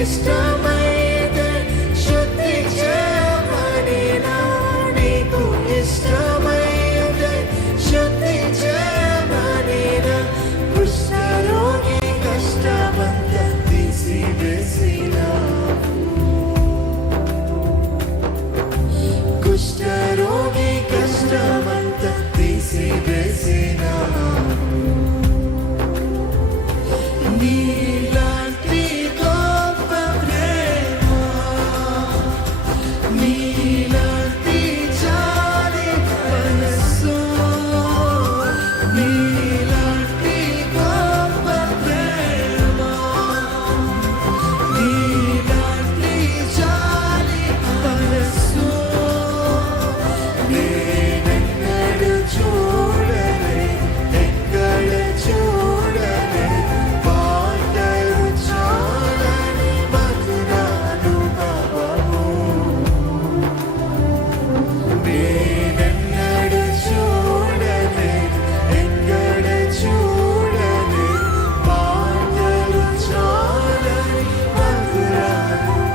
ఇష్టమైతే శుద్ధి చేయమనినా, నీకు ఇష్టమైతే శుద్ధి చేయమనినా, కుష్ఠరోగి కష్టమంతా తీసివేసినావు, కుష్ఠరోగి కష్టమంతా తీసివేసినావు. నీలాంటి గొప్ప ప్రేమ, నీలాంటి జాలి మనసు, నీలాంటి గొప్ప ప్రేమ, నీలాంటి జాలి మనసు నేనెన్నడూ చూడలేదు, ఎక్కడ చూడలేదు. పాటలు చాలని మధురానుభవము నేనెన్నడూ చూడలేదు, ఎక్కడ చూడలేదు. పాటలు చాలని మధురానుభవము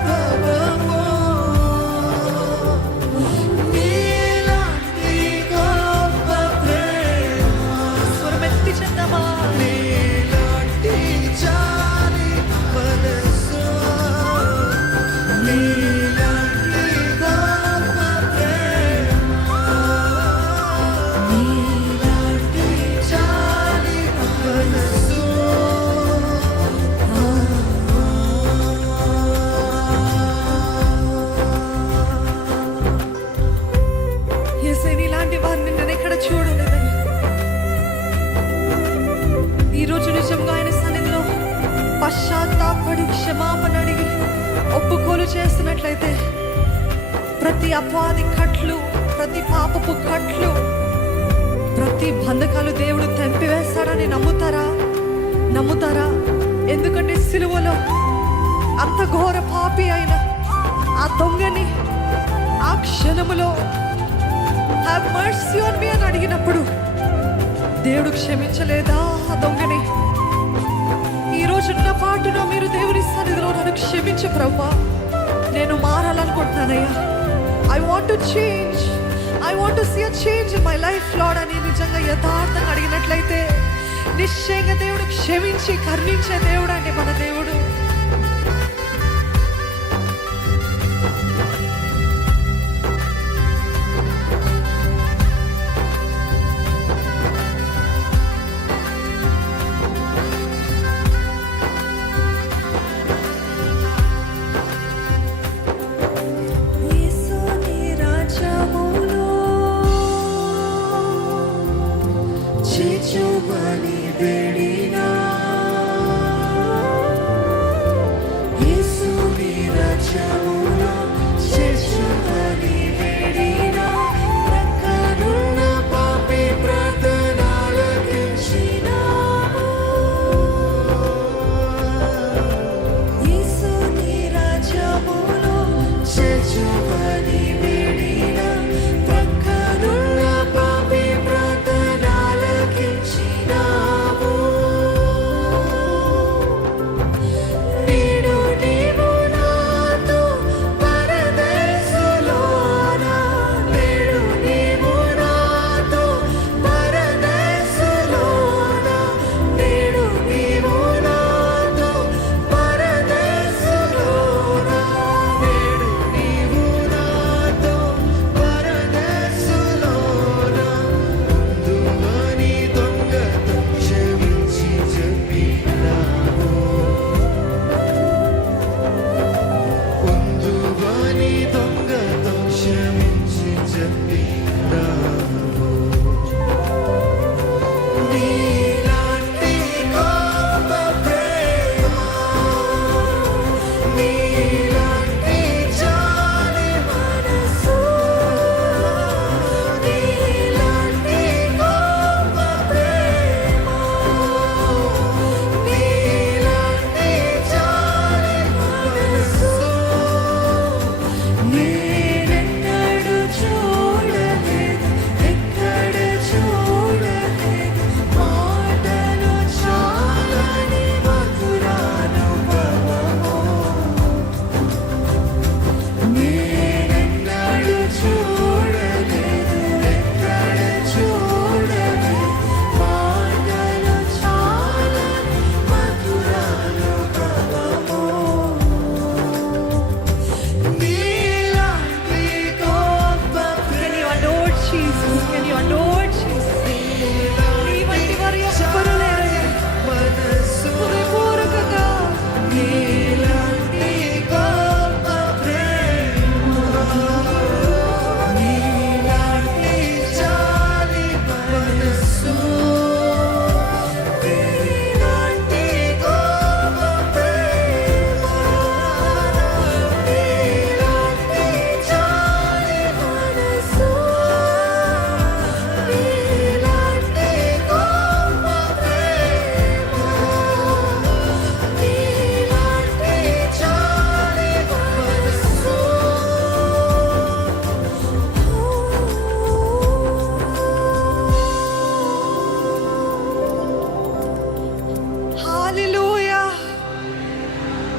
నీలాంటి గొప్ప ప్రేమ, స్వరమెత్తి చెందమా, నీలాంటి జాలి మనసు, నీలాంటి గొప్ప ప్రేమ, నీలాంటి జాలి మనసు. యేసే నీలాంటి వారిని నేను ఎక్కడ చూడలేదని ఈరోజు నిజంగా ఆయన సన్నిధిలో పశ్చాత్తాపడి క్షమాపణ అడిగి ఒప్పుకోలు చేస్తున్నట్లయితే ప్రతి అపవాది కట్లు, ప్రతి పాపపు కట్లు, ప్రతి బంధకాలు దేవుడు తెంపివేస్తాడని నమ్ముతారా? నమ్ముతారా? ఎందుకంటే సిలువలో అంత ఘోర పాపి అయిన ఆ దొంగని ఆ క్షణములో హ్యావ్ మర్సీ ఆన్ మీ అని అడిగినప్పుడు దేవుడు క్షమించలేదా ఆ దొంగని? ఈ రోజున్న పాటున మీరు దేవుని సన్నిధిలో నన్ను క్షమించు ప్రభువా, నేను మారాలనుకుంటున్నానయ్యా, I want to change, I want to see a change in my life lord అని నిజంగా యథార్థంగా అడిగినట్లయితే నిశ్చయంగా దేవుడు క్షమించి కరుణించే దేవుడు అండి మన దేవుడు.